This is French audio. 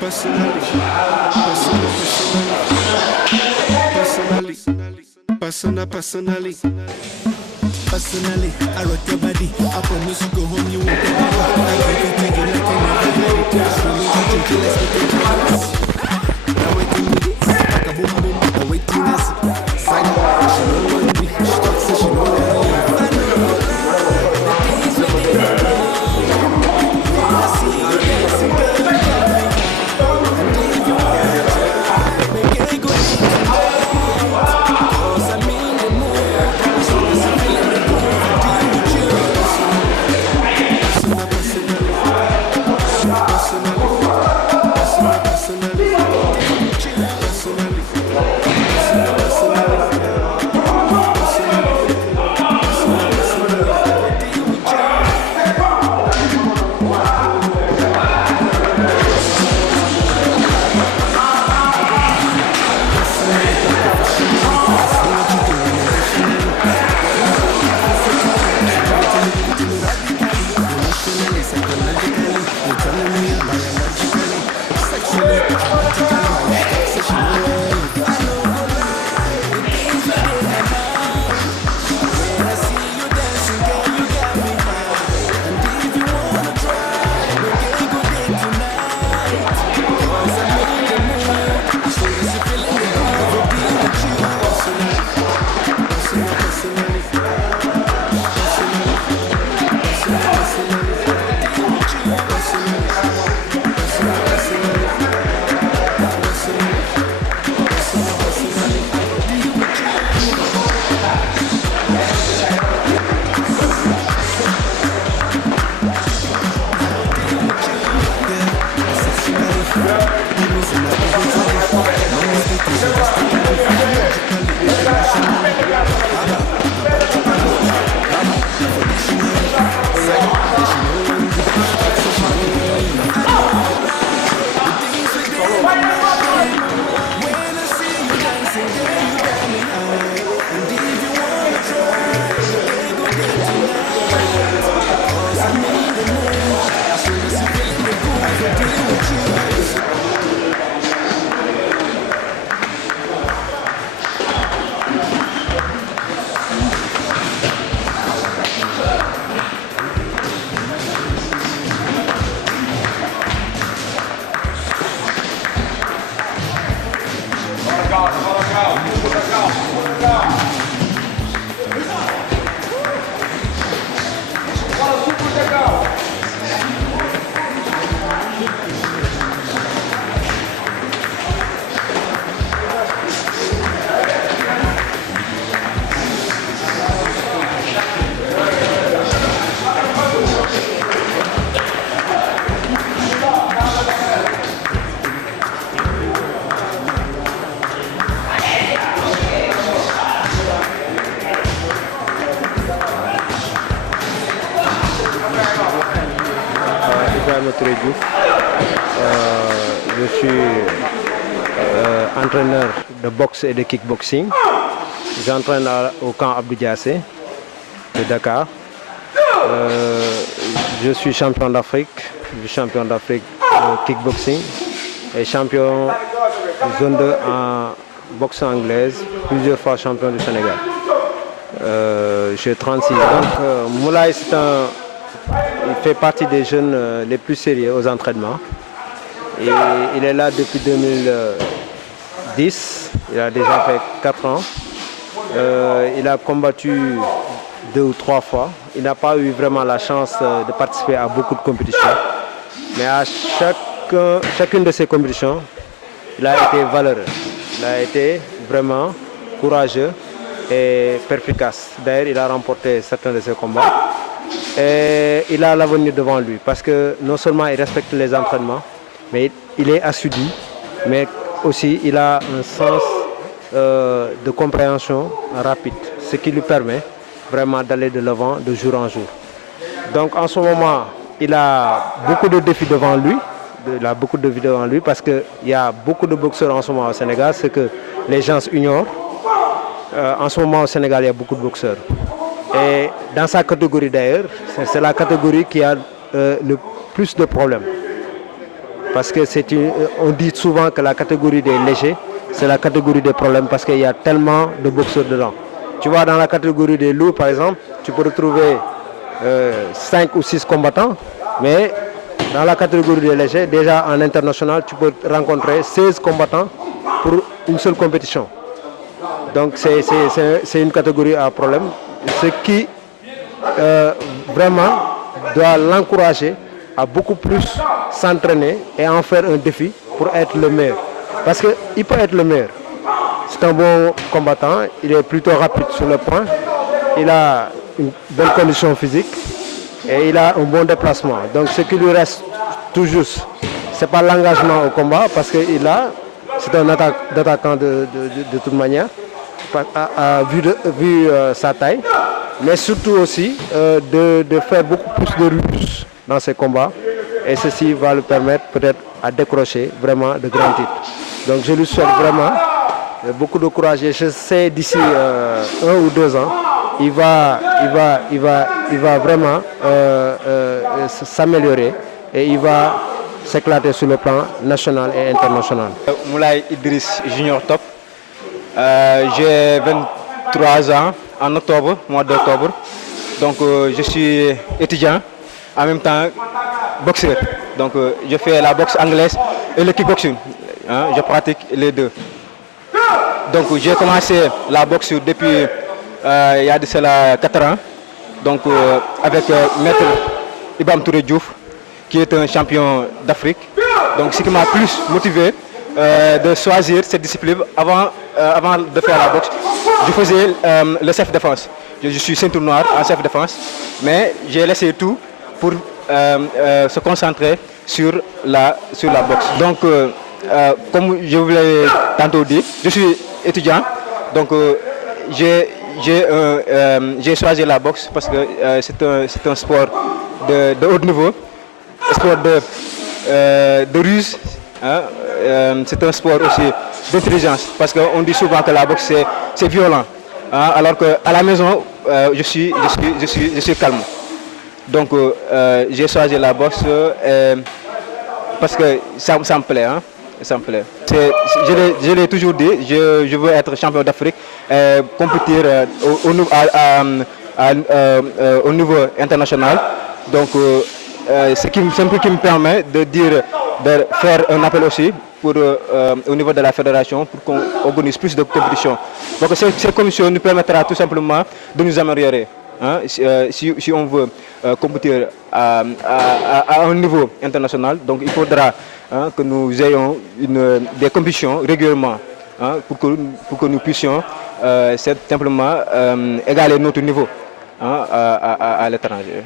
personally, personally. Personally, I rock your body. I promise you go home, you won't get back. I give it to you like I never had it. Just really want you, let's get it right. Now waiting with this, like a boom boom. Now waiting this, side up. She know what we, she talks, she know what I am. I know the days when they are long. When I see you dancing, girl, you got me high. And if you want to try, make it good tonight. 'Cause I'm in the mood. As long as I'm feeling the groove, I deal with you. Je suis entraîneur de boxe et de kickboxing. J'entraîne au camp Abdou Diassé de Dakar. Je suis champion d'Afrique, vice-champion d'Afrique de kickboxing et champion zone 2 en boxe anglaise, plusieurs fois champion du Sénégal. J'ai 36 ans. Donc, Moulay, il fait partie des jeunes les plus sérieux aux entraînements. Et il est là depuis 2010. Il a déjà fait 4 ans. Il a combattu 2 ou 3 fois. Il n'a pas eu vraiment la chance de participer à beaucoup de compétitions. Mais à chacune de ces compétitions, il a été valeureux. Il a été vraiment courageux et perspicace. D'ailleurs, il a remporté certains de ses combats. Et il a l'avenir devant lui parce que non seulement il respecte les entraînements, mais il est assidu, mais aussi il a un sens de compréhension rapide, ce qui lui permet vraiment d'aller de l'avant de jour en jour. Donc en ce moment, il a beaucoup de défis devant lui. Parce qu'il y a beaucoup de boxeurs en ce moment au Sénégal, ce que les gens ignorent. En ce moment au Sénégal, il y a beaucoup de boxeurs. Et dans sa catégorie d'ailleurs, c'est la catégorie qui a le plus de problèmes. parce que on dit souvent que la catégorie des légers, c'est la catégorie des problèmes parce qu'il y a tellement de boxeurs dedans. Tu vois, dans la catégorie des lourds, par exemple, tu peux retrouver 5 ou 6 combattants, mais dans la catégorie des légers, déjà en international, tu peux rencontrer 16 combattants pour une seule compétition. Donc c'est une catégorie à problème, ce qui vraiment doit l'encourager à beaucoup plus s'entraîner et en faire un défi pour être le meilleur. Parce qu'il peut être le meilleur. C'est un bon combattant, il est plutôt rapide sur le point, il a une bonne condition physique et il a un bon déplacement. Donc ce qui lui reste tout juste, ce n'est pas l'engagement au combat parce que c'est un attaquant de toute manière, vu sa taille, mais surtout aussi de faire beaucoup plus de ruses dans ses combats et ceci va lui permettre peut-être à décrocher vraiment de grands titres. Donc je lui souhaite vraiment beaucoup de courage et je sais d'ici 1 ou 2 ans, il va vraiment s'améliorer et il va s'éclater sur le plan national et international. Moulay Idriss Junior Top, j'ai 23 ans en mois d'octobre, donc je suis étudiant, en même temps boxeur, donc je fais la boxe anglaise et le kickboxing, hein, je pratique les deux. Donc j'ai commencé la boxe depuis il y a de cela 4 ans, donc avec Maître Ibam Touré Diouf, qui est un champion d'Afrique. Donc ce qui m'a plus motivé de choisir cette discipline avant de faire la boxe, je faisais le self-défense. Je suis ceinture noire en self-défense, mais j'ai laissé tout pour se concentrer sur la boxe. Donc comme je vous l'ai tantôt dit, je suis étudiant, donc j'ai choisi la boxe parce que c'est un sport de haut niveau, un sport de ruse, hein, c'est un sport aussi d'intelligence parce qu'on dit souvent que la boxe c'est violent, hein, alors qu'à la maison je suis calme. Donc j'ai choisi la boxe parce que ça me plaît. Hein. Ça me plaît. Je l'ai toujours dit, je veux être champion d'Afrique, compétir au niveau international. Donc ce qui me permet de faire un appel aussi au niveau de la fédération pour qu'on organise plus de compétitions. Donc cette commission nous permettra tout simplement de nous améliorer. Hein, si on veut compétir à un niveau international, donc il faudra que nous ayons des compétitions régulièrement, hein, pour que nous puissions simplement égaler notre niveau, hein, à l'étranger.